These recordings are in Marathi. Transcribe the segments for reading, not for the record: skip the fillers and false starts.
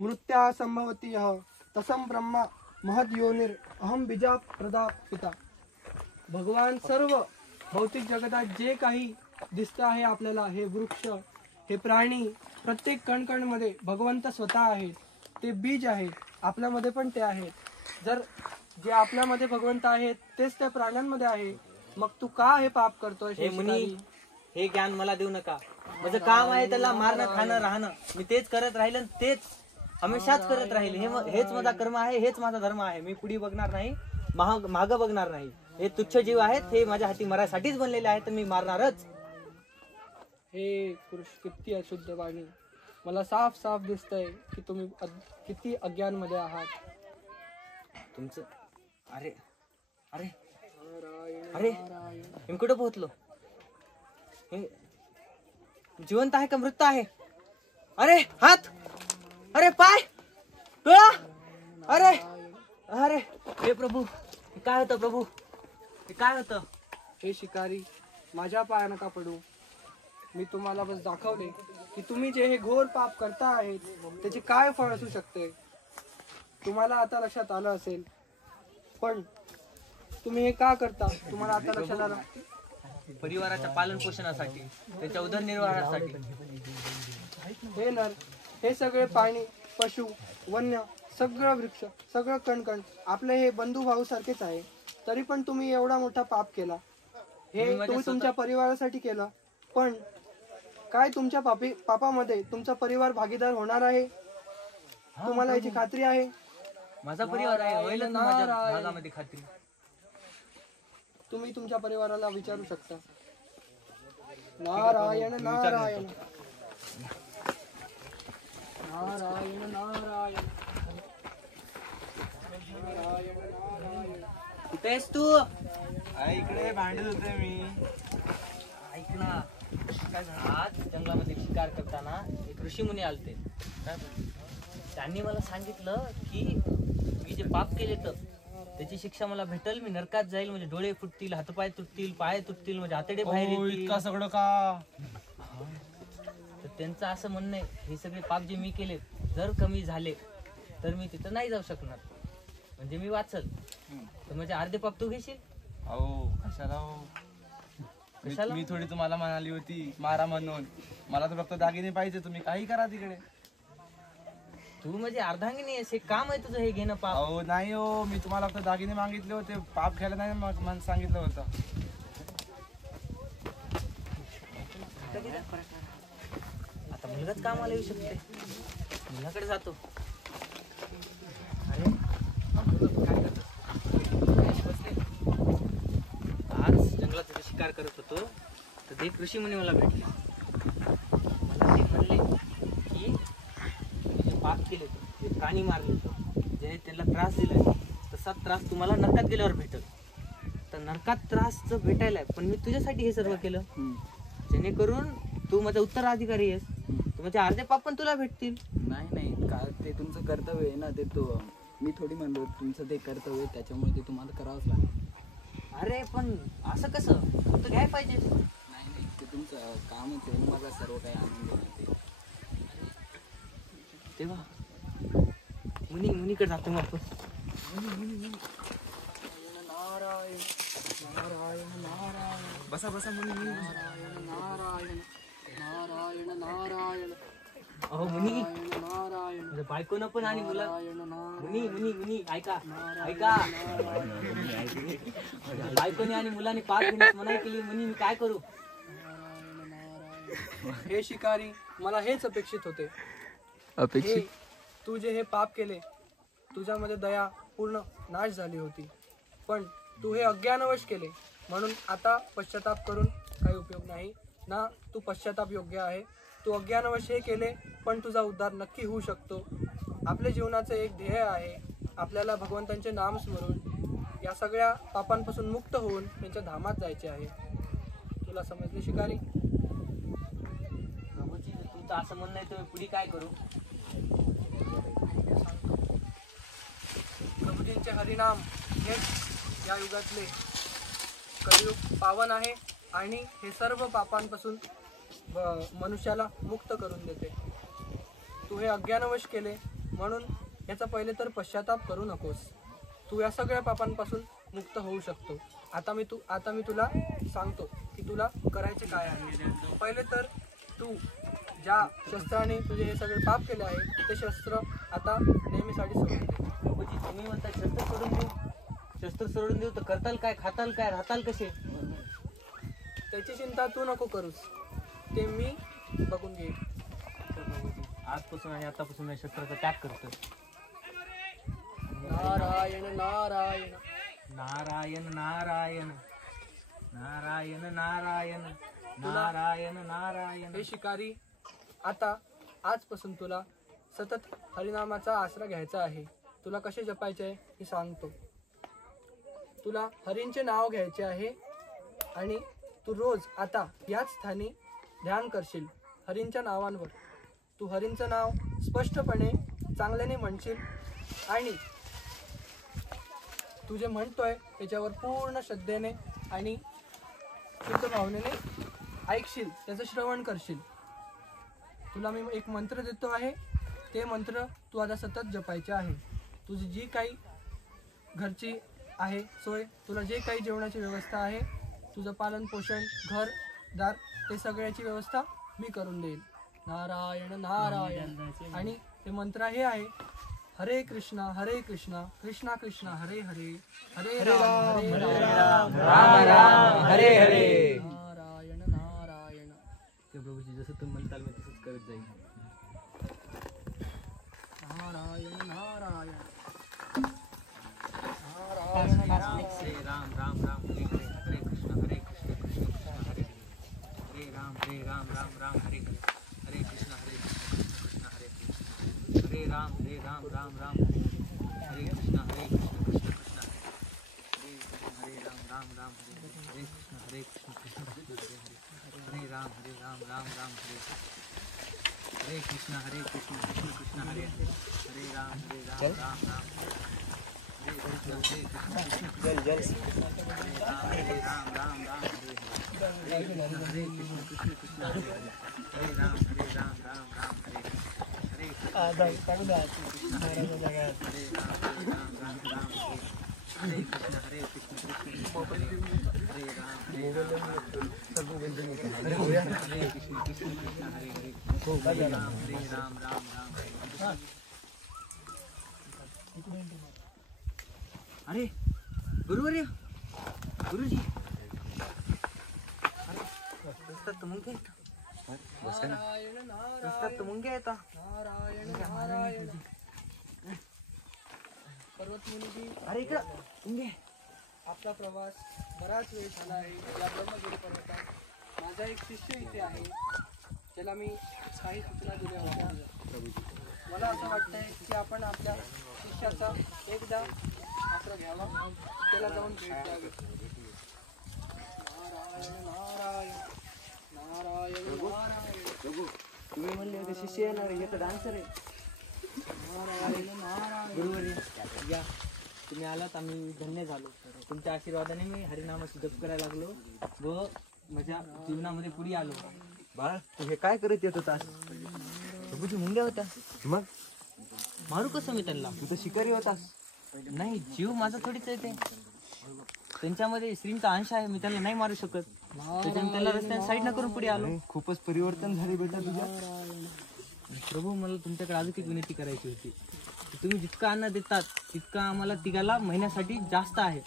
मृत्या संभवती यः तसं ब्रह्मा महद योनिर अहम बीजा प्रदा पिता। भगवान सर्व भौतिक जगतात जे काही दिसतं आहे आपल्याला, हे वृक्ष, हे प्राणी, प्रत्येक कणकणमध्ये भगवंत स्वतः आहेत. ते बीज आहे, आपल्यामध्ये पण ते आहेत. जर जे आपल्यामध्ये भगवंत आहेत तेच त्या प्राण्यांमध्ये आहे, मग तू का हे पाप करतोय? हे मुनी, हे ज्ञान मला देऊ नका. माझं काम आहे त्याला मारणं, खाणं, राहणं. मी तेच करत राहिलं, तेच हमेशाच करत राहील. हेच माझा कर्म आहे, हेच माझा धर्म आहे. मी पुढे बघणार नाही, मागं बघणार नाही. हे तुच्छ जीव आहेत, हे माझ्या हाती मरासाठीच बनलेले आहेत, तर मी मारणारच. हे पुरुष किती अशुद्ध वाणी, मला साफ साफ दिसतंय की तुम्ही किती अज्ञानमध्ये आहात. तुमचं अरे अरे अरे मी कुठं पोहोचलो? हे जिवंत आहे का मृत आहे? अरे हात, अरे पाय, डोळा, अरे अरे हे प्रभू, हे काय होतं प्रभू? हे काय होतं? हे शिकारी, माझ्या पाया नका पडू. मी तुम्हाला बस दाखवले की तुम्ही जे हे घोर पाप करता आहेत त्याचे काय फळ असू शकते. तुम्हाला आता लक्षात आलं असेल, पण तुम्ही हे का करता? तुम्हाला आता लक्षात आलं? परिवाराच्या पालन पोषणासाठी, त्याच्या उदरनिर्वाहासाठी. हे नर, हे सगळे प्राणी, पशु, वन्य, सगळं वृक्ष, सगळं कणकण आपले हे बंधू भाऊ सारखेच आहे. तरी पण तुम्ही एवढा मोठा पाप केला. हे तुम्ही तुमच्या परिवारासाठी केलं, पण काय तुमच्या पापामध्ये तुमचा परिवार भागीदार होणार आहे? तुम्हाला याची खात्री आहे? माझा परिवार आहे, होईल ना माझ्या भागामध्ये खात्री. तुम्ही तुमच्या परिवाराला विचारू शकता. नारायण नारायण नारायण नारायण नारायण नारायण. कुठे आहेस तू? इकडे भांडत होते मी. ऐक ना, आज जंगलामध्ये शिकार करताना एक ऋषीमुनी आलते. त्यांनी मला सांगितलं की मी जे पाप केले तर त्याची शिक्षा मला भेटल. मी नरकात जाईल, म्हणजे डोळे फुटतील, हातपाय तुटतील, पाय तुटतील, म्हणजे आतडे बाहेर येतील. इतका सगळं का? तर त्यांचं असं म्हणणं आहे, हे सगळे पाप जे मी केले जर कमी झाले तर मी तिथं नाही जाऊ शकणार, म्हणजे मी वाचल. तर म्हणजे अर्धे पाप तू घेशील? अहो कशाला हो? मी थोडी तुम्हाला म्हणाली होती मारा म्हणून. मला तर फक्त दागिने पाहिजे, तुम्ही काही करा तिकडे. तू म्हणजे अर्धांगिनी आहेस, हे काम आहे तुझं हे घेणं पाप. अहो नाही हो, मी तुम्हाला फक्त दागिने मागितले होते, पाप घ्यायला नाही मला सांगितलं होतं. आता मुलगाच कामाला येऊ शकते, मुलाकडे जातो. अरे काय करतो? आज जंगलात शिकार करत होतो तर एक ऋषी मुनी मला भेटले. मला ते म्हणले की जे पाप केले, ते प्राणी मारले, ज्याने त्यांना त्रास दिला, तसा त्रास तुम्हाला नरकात गेल्यावर भेटल. तर नरकात त्रास जर भेटायला आहे, पण मी तुझ्यासाठी हे सर्व केलं, जेणेकरून तू माझा उत्तराधिकारी आहेस. तू माझे अर्धे पाप पण तुला भेटतील. नाही नाही, का ते तुमचं कर्तव्य आहे ना. ते तो मी थोडी म्हणलो, तुमचं ते कर्तव्य आहे, त्याच्यामुळे ते तुम्हाला करावंच लागेल. अरे पण असं कसं? तू घ्याय पाहिजे. नाही नाही, ते तुमचं कामच आहे, मला सर्व काही आनंद होते. तेव्हा मुनीकडे जातो मग आपण. नारायण नारायण नारायण. बसा बसा मुनी. नारायण नारायण नारायण नारायण. अहो मुनी, नारायण माझ्या बायकोनं पण आणि मुला. नारायण मुनी मुनी मुनी ऐका ऐका, बायकोने आणि मुलांनी पाप घेण्यास मनाई केली. मुनी मी काय करू? हे शिकारी, मला हेच अपेक्षित होते. तू जे हे पाप केले, तुझ्यामध्ये दया पूर्ण नाश झाली होती, पण तू हे अज्ञानवश केले, म्हणून आता पश्चाताप करून काही उपयोग नाही ना. तू पश्चाताप योग्य आहे. तू अज्ञानवश हे केले, पण तुझा उद्धार नक्की होऊ शकतो. आपल्या जीवनाचं एक ध्येय आहे, आपल्याला भगवंतांचे नाम स्मरून या सगळ्या पापांपासून मुक्त होऊन त्यांच्या धामात जायचे आहे. तुला समजले शिकारी? प्रभूजी, तुमचं असं म्हणणं आहे, तर पुढे काय करू? प्रभूजींचे हरिनाम हेच या युगातले कलियुग पावन आहे आणि हे सर्व पापांपासून मनुष्याला मुक्त करून देते. तू हे अज्ञानवश केले, म्हणून याचा पहिले तर पश्चाताप करू नकोस. तू या सगळ्या पापांपासून मुक्त होऊ शकतो. आता मी तुला सांगतो की तुला करायचे काय आहे. पहिले तर तू ज्या शस्त्राने तुझे हे सगळे पाप केले आहे ते शस्त्र आता नेहमीसाठी सोडून दे. प्रभूजी तुम्ही म्हणता शस्त्र सोडून देऊ, शस्त्र सोडून देऊ तर करताल काय, खाताल काय, राहताल कसे? त्याची चिंता तू नको करूस, ते मी बघून घेईन. तर प्रभूजी आजपासून आणि आतापासून या शस्त्राचा त्याग करतो. नारायण नारायण नारायण नारायण नारायण नारायण नारायण नारायण. हे शिकारी, आता आजपासून तुला सतत हरिनामाचा आसरा घ्यायचा आहे. तुला कसे जपायचे आहे हे सांगतो. तुला हरींचे नाव घ्यायचे आहे आणि तू रोज आता याच स्थानी ध्यान करशील हरींच्या नावांवर. तू हरींचं नाव स्पष्टपणे चांगल्याने म्हणशील आणि तू जे म्हणतोय त्याच्यावर पूर्ण श्रद्धेने आणि शुद्ध भावनेने ऐकशील, त्याचं श्रवण करशील. तुला मी एक मंत्र देतो आहे, ते मंत्र तू आता सतत जपायचे आहे. तुझी जी काही घरची आहे सोय, तुला जे काही जेवणाची व्यवस्था आहे, तुझं पालन पोषण घरदार ते सगळ्याची व्यवस्था मी करून देईल. नारायण नारायण. आणि ते मंत्र हे आहे, हरे कृष्णा कृष्णा कृष्णा हरे हरे, हरे राम राम राम हरे हरे. नारायण नारायण. ते प्रभूजी जसं तुम्ही म्हणताल मी तसंच करत जाईल. नारायण नारायण. हरे राम राम राम हरे हरे, हरे कृष्ण कृष्ण कृष्ण हरे हरे, हरे राम राम हरे हरे, हरे कृष्ण कृष्ण हरे हरे, हरे राम राम हरे हरे, हरे कृष्ण कृष्ण कृष्ण हरे हरे, हरे राम हरे हरे, हरे कृष्ण कृष्ण हरे हरे, हरे राम राम हरे हरे, हरे कृष्ण कृष्ण कृष्ण हरे हरे, हरे राम राम राम. जल जल हरे राम राम हरे हरे, हरे कृष्ण कृष्ण हरे हरे, हरे राम राम हरे हरे, हरे कृष्ण हरे कृष्ण हरे कृष्ण हरे राम हरे कृष्ण कृष्ण हरे हरे, हरे राम राम. अरे गुरुवर्य, गुरुजी, रस्त्यात तर मुंग्या आहेत. नारायण रस्त्यात तर मुंग्या आहेत. नारायण नारायण. पर्वतमुनी, अरे इकडं मुंग्या. आपला प्रवास बराच वेळ झाला आहे या ब्रह्मगिरी पर्वतात. माझा एक शिष्य इथे आहे, त्याला मी काही सूचना दिल्या होत्या. मला असं वाटतंय की आपण आपल्या शिष्याचा एकदा आश्रय घ्यावा, त्याला जाऊन भेट द्यावी. नारायण नारायण नारायण नारायण. तुम्ही म्हणले होते शिष्य येणार आहे, तर डान्सर आहे. नारायण नारायण. गुरुवर्य या, तुम्ही आलात, आम्ही धन्य झालो. तुमच्या आशीर्वादाने मी हरिनामाची जप करायला लागलो व माझ्या जीवनामध्ये पुढे आलो. बाळ तू हे काय करत येत होतास? प्रभूजी मुंग्या होत्या. मग मारू कसं मी त्यांना? तू तर शिकारी होतास. नाही, जीव माझा थोडीच आहे. ते त्यांच्यामध्ये श्रींचा अंश आहे, मी त्यांना नाही मारू शकत. त्याच्यामुळे त्यांना रस्त्याने साईड न करून पुढे आलो. खूपच परिवर्तन झाले बेटा तुझ्या. प्रभू मला तुमच्याकडे अजून एक विनंती करायची होती. तुम्ही जितकं अन्न देतात तितकं आम्हाला तिघाला महिन्यासाठी जास्त आहे.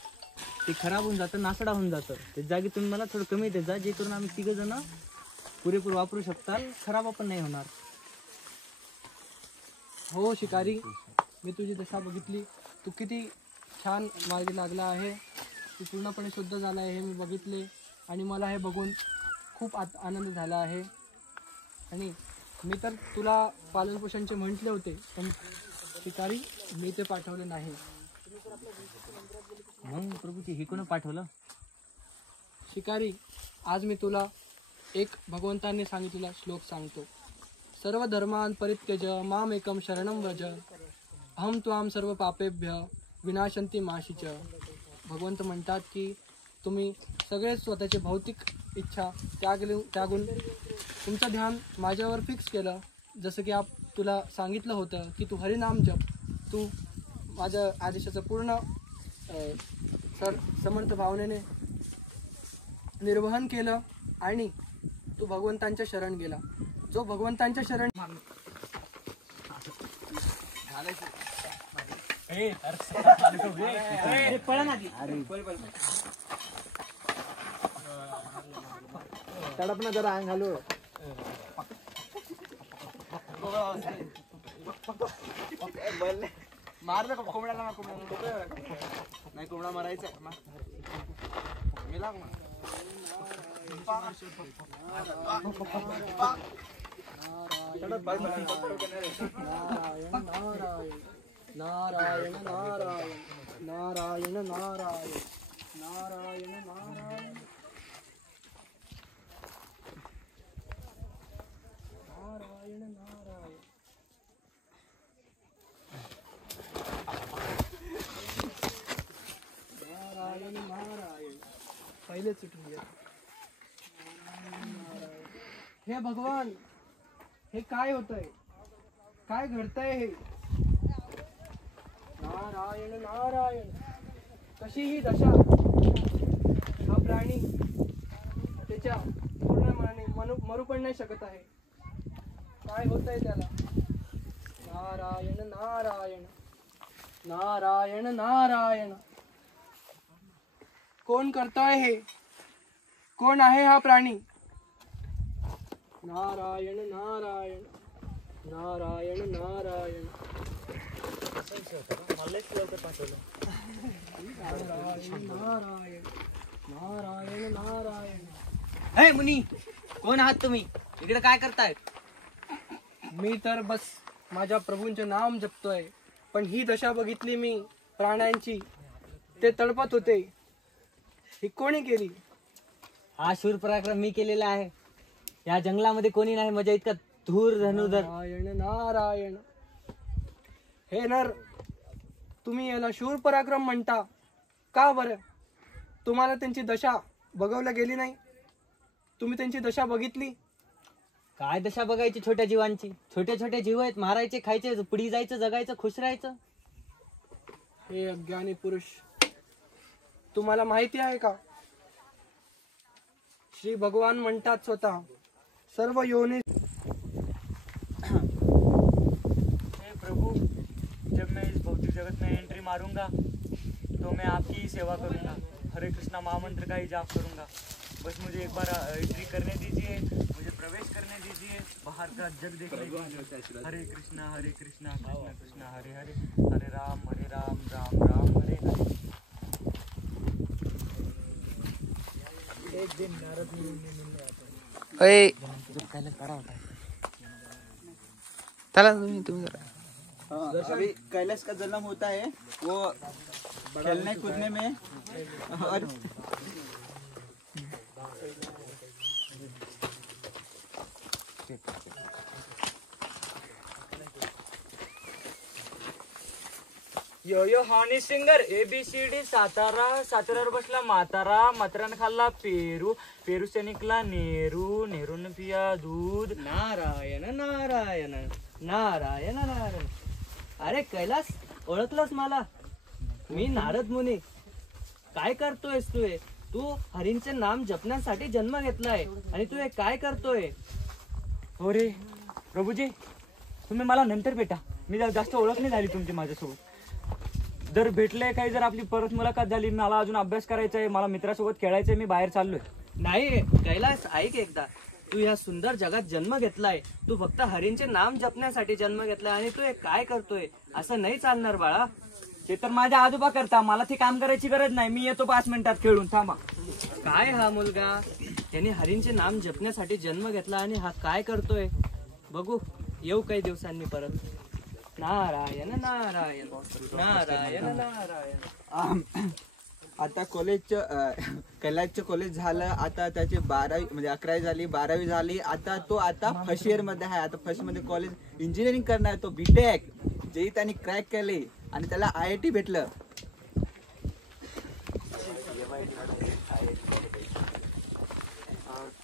ते खराब होऊन जातं, नासडा होऊन जातं. त्या जागी तुम्ही मला थोडं कमी देता, जे करून आम्ही तिघ जण पुरेपूर वापरू शकताल, खराब आपण नाही होणार. हो शिकारी, मी तुझी दशा बघितली. तू किती छान मार्गी लागला आहे. तू पूर्णपणे शुद्ध झाला आहे हे मी बघितले आणि मला हे बघून खूप आनंद झाला आहे. आणि मी तर तुला पालनपोषणचे म्हटले होते, पण शिकारी मी ते पाठवले नाही. मग प्रभूजी हे कोण पाठवलं? शिकारी, आज मी तुला एक भगवंतांनी सांगितलेला श्लोक सांगतो. सर्व धर्मान परित्यज माम एकम शरणम व्रज अहम त्वाम सर्व पापेभ्य विनाशंती माशीच. भगवंत म्हणतात की तुम्ही सगळे स्वतःचे भौतिक इच्छा त्यागून तुमचं ध्यान माझ्यावर फिक्स केलं, जसं की तुला सांगितलं होतं की तू हरिनाम जप, तू माझ्या आदेशाचं पूर्ण समर्थ भावनेने निर्वहन केलं आणि तू भगवंतांच्या शरण गेला. जो भगवंतांच्या शरण तडपणा जरा अंग घालू. मारलं का कोंबड्याला? नाही, कोंबडा मारायचा मी लाग नारायण नारायण नारायण नारायण नारायण नारायण नारायण नारायण. नारायण नारायण. पहिले सुटून घ्या. हे भगवान, हे काय होतंय? काय घडतंय हे? नारायण नारायण. कशी ही दशा? हा प्राणी त्याच्या पूर्ण मनाने मरू पण नाही शकत आहे. काय होतंय त्याला? नारायण नारायण नारायण नारायण. कोण करतोय हे? कोण आहे हा प्राणी? नारायण नारायण नारायण नारायण. नारायण नारायण नारायण नारायण. हे मुनी, कोण आहात तुम्ही? इकडे काय करताय? मी तर बस माझ्या प्रभूंचे नाम जपतोय, पण ही दशा बघितली मी प्राण्यांची. ते तडपत होते. ही कोणी केली? हा शूर पराक्रम मी केलेला आहे. या जंगलामध्ये कोणी नाही माझ्या इतका धूर धनुधर. नारायण नारायण. हे नर, तुम्ही याला शूर पराक्रम म्हणता का बरं? तुम्हाला त्यांची दशा बघवल्या गेली नाही? तुम्ही त्यांची दशा बघितली? काय दशा बघायची छोट्या जीवांची? छोटे छोटे जीव आहेत, मारायचे, खायचे, पुढे जायचं, जगायचं, खुश राहायचं. हे अज्ञानी पुरुष, तुम्हाला माहिती आहे का? श्री भगवान म्हणतात स्वतः, सर्व योनी. प्रभु, जब मैं इस भौतिक जगत में एंट्री मारूंगा तो मैं आपकी ही सेवा करूंगा, हरे कृष्णा महामंत्र का ही जाप करूंगा. बस मुझे एक बार एंट्री करने दीजिए, मुझे प्रवेश करने दीजिए, बाहर का जग देखने दीजिए. हरे कृष्णा कृष्णा कृष्णा हरे हरे, हरे राम राम राम हरे हरे. एक दिन नारद मुनि ने मिलने आता है. अभी कैलाश का जन्म होता है, वो खेलने कूदने में और यो यो हनी सिंगर ABCD सातारा, साताऱ्यावर बसला म्हातारा, म्हाताऱ्यानं खाल्ला पेरू, पेरूच्या निकला नेहरू, नेहरूनं पिया दूध. नारायण नारायण नारायण नारायण. अरे कैलास, ओळखलंस मला? मी नारद मुनी. काय करतोयस तू? तू हरींचे नाम जपण्यासाठी जन्म घेतलाय आणि तू हे काय करतोय? हो रे प्रभूजी, तुम्ही मला नंतर भेटा. मी जास्त ओळख नाही झाली तुमची माझ्यासोबत. जर भेटले काही, जर आपली परत मुलाखत झाली, मला अजून अभ्यास करायचा आहे, मला मित्रासोबत खेळायचंय, मी बाहेर चाललोय. नाही कैलास, ऐक एकदा. तू या सुंदर जगात जन्म घेतलाय, तू फक्त हरींचे नाम जपण्यासाठी जन्म घेतलाय आणि तू हे काय करतोय? असं नाही चालणार बाळा. ते तर माझ्या आजोबा करता, मला ते काम करायची गरज नाही. मी येतो 5 मिनिटात खेळून, थांबा. काय हा मुलगा? त्याने हरींचे नाम जपण्यासाठी जन्म घेतला आणि हा काय करतोय? बघू, येऊ काही दिवसांनी परत. नारायण नारायण नारायण नारायण. आता कॉलेजचं कैलाशचं कॉलेज झालं. आता त्याची 12वी म्हणजे 11वी झाली, 12वी झाली. आता तो फर्स्ट इयर मध्ये आहे. आता फर्स्ट मध्ये कॉलेज इंजिनिअरिंग करणार. तो BTech जे त्यांनी क्रॅक केले आणि त्याला IIT भेटलं.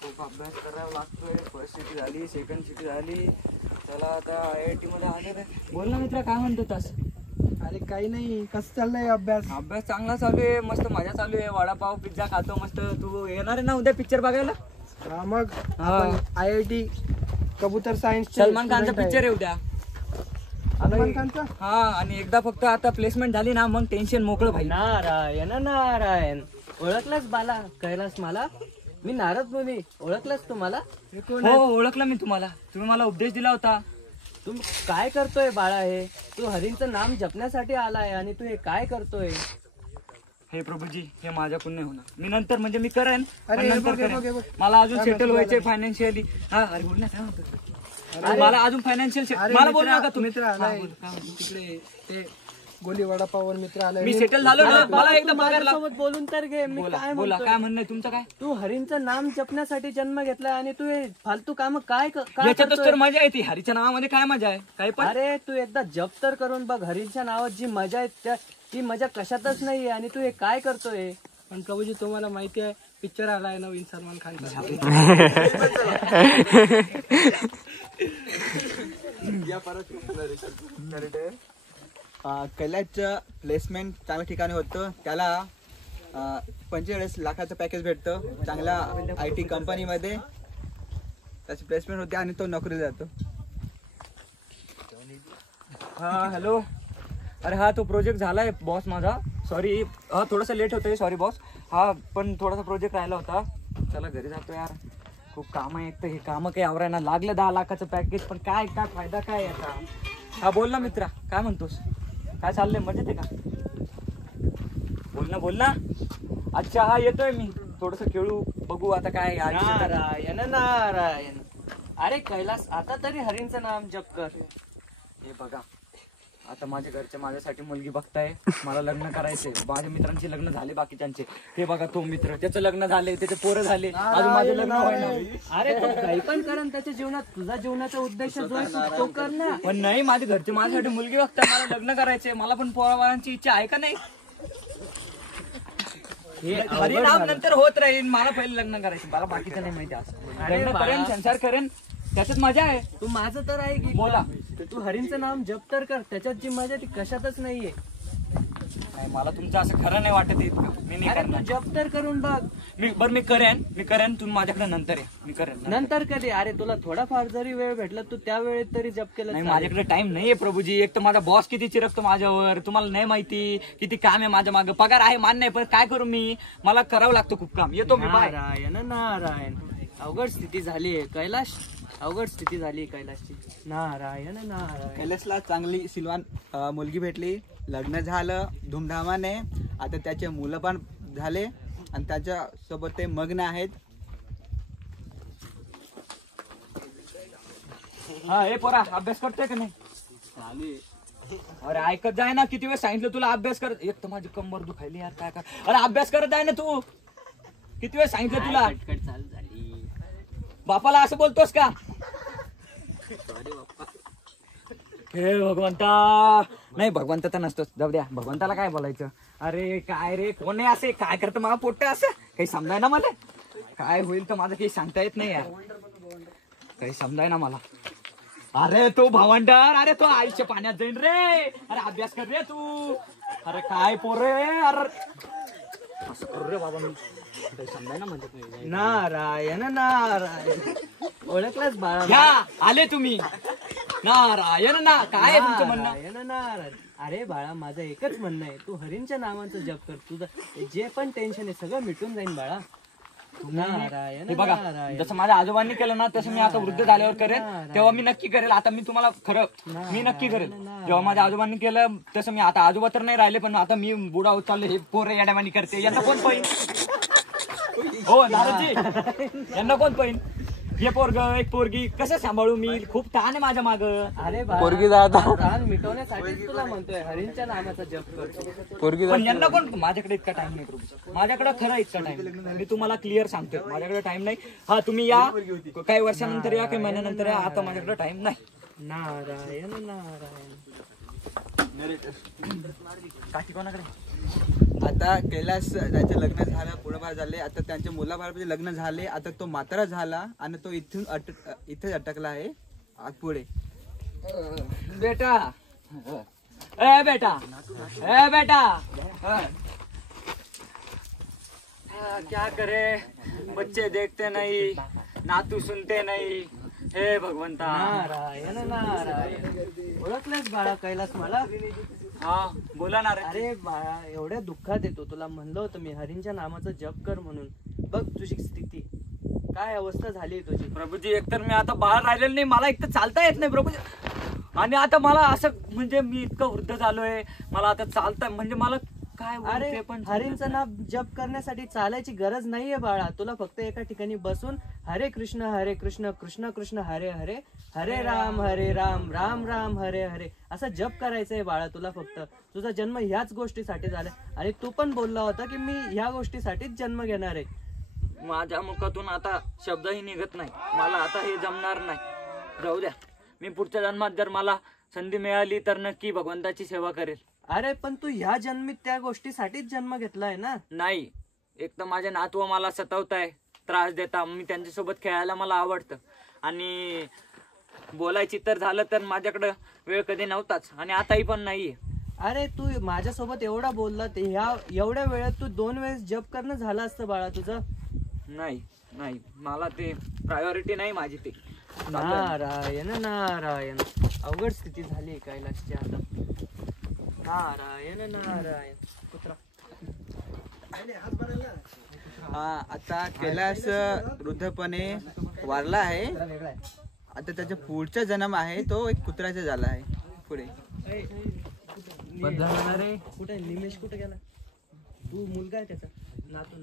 खूप अभ्यास करावा लागतोय. फर्स्ट सिटी झाली, सेकंड सिटी झाली, चला आता IIT मध्ये आले रे. बोल ना मित्र, काय म्हणतो तास? अरे काही नाही, कसं चाललंय अभ्यास? अभ्यास चांगला चालू आहे, मस्त मजा चालू आहे. वडापाव पिझ्झा खातो मस्त. तू येणार आहे ना उद्या पिक्चर बघायला? हा मग हा. IIT कबूतर सायन्स सलमान खानचा पिक्चर आहे उद्या. सलमान खानचा? हा, आणि एकदा फक्त आता प्लेसमेंट झाली ना मग टेन्शन मोकळं भाई. नारायण नारायण. ओळखलंच बाला कैलास मला? मी नारद मुनी. ओळखलंच तुम्हाला? हो ओळखलं मी तुम्हाला. तुम्ही मला उपदेश दिला होता. तू काय करतोय बाळा? हे तू हरींचं नाम जपण्यासाठी आलाय आणि तू हे काय करतोय? हे प्रभूजी, हे माझ्याकडून नाही होणार. मी नंतर म्हणजे मी करेन, पण अरे, हे नंतर बघ, हे बघ, हे करेन. बघ. मला अजून काय सेटल मस्त व्हायचंय झालं. फायनान्शियली. हा, अरे बोल ना, काय म्हणतो? मला अजून फायनान्शियल अरे मला बोल मित्रा- नका तुम्ही. मित्र आलाय तिकडे, ते गोली वडापावर मित्र आलाय. मी सेटल झालो ना, मला एकदा पगार लाव. माझ्यासोबत बोलून तर घे. मी बोला काय बोला, म्हणतोय? काय म्हणणं आहे तुमचं? काय तू हरींचं नाम जपण्यासाठी जन्म घेतलाय आणि तू हे फालतू काम काय काय याच्यातच करतोय? तर मजा येते. हरीच्या नावामध्ये काय मजा आहे? काय पण अरे तू एकदा जप तर करून बघ. हरींच्या नावात जी मजा आहे ती मजा कशातच नाहीये आणि तू हे काय करतोय? पण प्रभूजी तुम्हाला माहिती आहे पिक्चर आलाय नवीन सलमान खानचा. कैलासचं प्लेसमेंट चांगल्या ठिकाणी होतं. त्याला 45 लाखाचं पॅकेज भेटतं चांगल्या IT कंपनीमध्ये. त्याची प्लेसमेंट होते आणि तो नोकरीला जातो. हा हॅलो. अरे हा तो प्रोजेक्ट झालाय बॉस माझा. सॉरी, हा थोडासा लेट होतोय. Sorry boss. हा पण थोडासा प्रोजेक्ट राहिला होता. चला घरी जातो यार. खूप काम आहे. एक तर हे काम काही आवरायला लागलं. 10 लाखाचं पॅकेज, पण काय काय फायदा काय याचा? हा बोल ना मित्रा, काय म्हणतोस? काय चाललंय, मजेत आहे का? बोल ना. अच्छा हा येतोय मी. थोडस खेळू बघू आता काय. नारायण नारायण. अरे कैलास, आता तरी हरींचं नाम जप कर. हे बघा, आता माझ्या घरचे माझ्यासाठी मुलगी बघताय. मला लग्न करायचंय. माझ्या मित्रांचे लग्न झाले बाकीच्यांचे. हे बघा तो मित्र, त्याचं लग्न झाले, त्याचे पोरं झाले, अजून माझं लग्न व्हायला. अरे तो काही पण कर आणि त्याच्या जीवनात तुझा जीवनाचा उद्देश जो आहे तो कर ना. पण नाही, माझे घरचे माझ्यासाठी मुलगी बघताय. मला लग्न करायचंय. मला पण पोराबाळांची इच्छा आहे का नाही? हरिनाम नंतर होत राहील. मला पहिले लग्न करायचं. मला बाकीचं नाही माहिती. असं लग्न करेन, संसार करेन, त्याच्यात मजा आहे. तू माझं तर आहे की बोला. तू हरींचं नाम जप तर कर. त्याच्यात जी मजा ती कशातच नाहीये. नाही, मला तुमचं असं खरं नाही वाटत इतकं. मी नाही अरे तू करणार. जप तर करून बघ. मी करेन. तुम्ही माझ्याकडे नंतर आहे. मी करेन. नंतर कधी? अरे तुला थोडाफार जरी वेळ भेटला तू त्या वेळेत तरी जप केलं नाही, चालेल. माझ्याकडे टाइम नाहीये प्रभूजी. एक तर माझा बॉस किती चिरकतो माझ्यावर. तुम्हाला नाही माहिती किती काम आहे माझ्या मागं. पगार आहे मान्य आहे, पण काय करू मी? मला करावं लागतं खूप काम. येतो मी. बाय. नारायण नारायण. अवघड स्थिती झाली आहे कैलाश. अवघड स्थिती झाली कैलाशची. नारायण नारायण. कैलासला चांगली सिलवान मुलगी भेटली. लग्न झालं धूमधामाने. आता त्याचे मुलं पण झाले आणि त्याच्या सोबत ते मग्न आहेत. हा हे पोरा, अभ्यास करतोय का नाही? अरे ऐकत जाय ना. किती वेळ सांगितलं तुला अभ्यास कर. एक तर माझी कंबर दुखायली यार. काय अरे अभ्यास करत आहे ना तू. किती वेळ सांगितलं तुला? कटकट चालू झाली. बापाला असं बोलतोस का? हे भगवंता. नाही, भगवंता तर नसतोच. जाऊ द्या, भगवंताला काय बोलायचं. अरे काय रे, कोण आहे असे? काय करतं मला पोट्ट असं? काही समजाय ना मला. काय होईल तर माझं काही सांगता येत नाही यार. काही समजाय ना मला. अरे तो भावंडर. अरे तो आईच्या पाण्यात जाईन रे. अरे अभ्यास कर रे तू. अरे काय पोरे. अरे असं करू रे बाबा मी. काही समजाय ना म्हणत नाही. नारायण नारायण. ओळखलंच बाळा. या आले तुम्ही. नारायण ना. काय आहे तुमचं म्हणणं? नारायण नारायण. अरे बाळा, माझं एकच म्हणणं आहे. तू हरींच्या नावाचं जप कर. तुझं जे पण टेन्शन आहे सगळं मिटून जाईन बाळा. नारायण हे बघा, नारायण. जसं माझ्या आजोबांनी केलं ना तसं मी आता वृद्ध झाल्यावर करेल. तेव्हा मी नक्की करेल. आता मी तुम्हाला खरं मी नक्की करेल. जेव्हा माझ्या आजोबांनी केलं तसं मी आता आजोबा तर नाही राहिले, पण आता मी बुडा होत चाललो. हे पोरं येड्यावानी करते. यांना कोण पाहिजे? हो दादाजी, यांना कोण पाहिजे? हे पोरग एक पोरगी कसं सांभाळू मी? खूप ताण आहे माझ्या माग. अरे बाळा, ताण मिटवण्यासाठीच तुला म्हणतोय हरींच्या नावाचा जप कर. पण यांना कोण? माझ्याकडे इतका टाइम नाही प्रभू. माझ्याकडे खरा इतका टाइम. मी तुम्हाला क्लिअर सांगतोय, माझ्याकडे टाइम नाही. हा तुम्ही या काही वर्षानंतर या, काही महिन्यानंतर या. आता माझ्याकडे टाइम नाही. नारायण नारायण. काकी कोणाकडे? आता कैलास त्याचे लग्न झालं, पुढे झाले. आता त्यांच्या मुलाबाळाचे लग्न झाले. आता तो म्हातारा झाला आणि तो इथेच अटकला आहे पुढे. बेटा ए बेटा ए बेटा क्या करे, बच्चे देखते नहीं, नातू सुनते नाही. हे भगवंता. नारायण नारायण. ओळखलंस बाळा कैलास मला? हा बोला ना रे. अरे बाळा, एवढ्या दुःखात येतो, तुला म्हणलं होतं मी हरींच्या नामाचं जप कर म्हणून. बघ तुझी स्थिती, काय अवस्था झाली तुझी. प्रभूजी, एकतर मी आता बाहेर राहिलेलो नाही, मला एक तर चालता येत नाही प्रभूजी. आणि आता मला असं म्हणजे मी इतकं वृद्ध झालोय, मला आता चालता म्हणजे मला काय होईल अरे ते पण हरींचं नाम जप करण्यासाठी चालायची गरज नाहीये बाळा. तुला फक्त एका ठिकाणी बसून हरे कृष्ण कृष्ण कृष्ण हरे हरे, हरे राम राम राम हरे हरे असा जप करायचंय बाळा तुला. फक्त तुझा जन्म ह्याच गोष्टीसाठी झालाय आणि तू पण बोलला होता की मी ह्या गोष्टीसाठीच जन्म घेणार आहे. माझ्या मुखातून आता शब्दही निघत नाही. मला आता हे जमणार नाही. जाऊ द्या, मी पुढच्या जन्मात जर मला संधी मिळाली तर नक्की भगवंताची सेवा करेल. अरे पण तू ह्या जन्मी त्या गोष्टीसाठीच जन्म घेतलाय ना. नाही, एक तर माझे नातू मला सतावताय, त्रास देता. मी त्यांच्यासोबत खेळायला मला आवडतं आणि बोलायची तर झालं तर माझ्याकडं वेळ कधी नव्हताच आणि आताही पण नाहीये. अरे तू माझ्यासोबत एवढा बोलला ते ह्या एवढ्या वेळात तू 2 वेळेस जप करणं झालं असतं बाळा तुझं. नाही नाही, मला ते प्रायोरिटी नाही माझी ते. नारायण नारायण. अवघड स्थिती झाली कैलासची आता. नारायण नारायण. कुत्रा. हा, आता कैलास वृद्धपणे वारला आहे. आता त्याचा पुढचा जन्म आहे तो एक कुत्र्याचा झाला आहे पुढे. कुठे निमेश कुठे गेला? तू मुलगा आहे त्याचा नातू.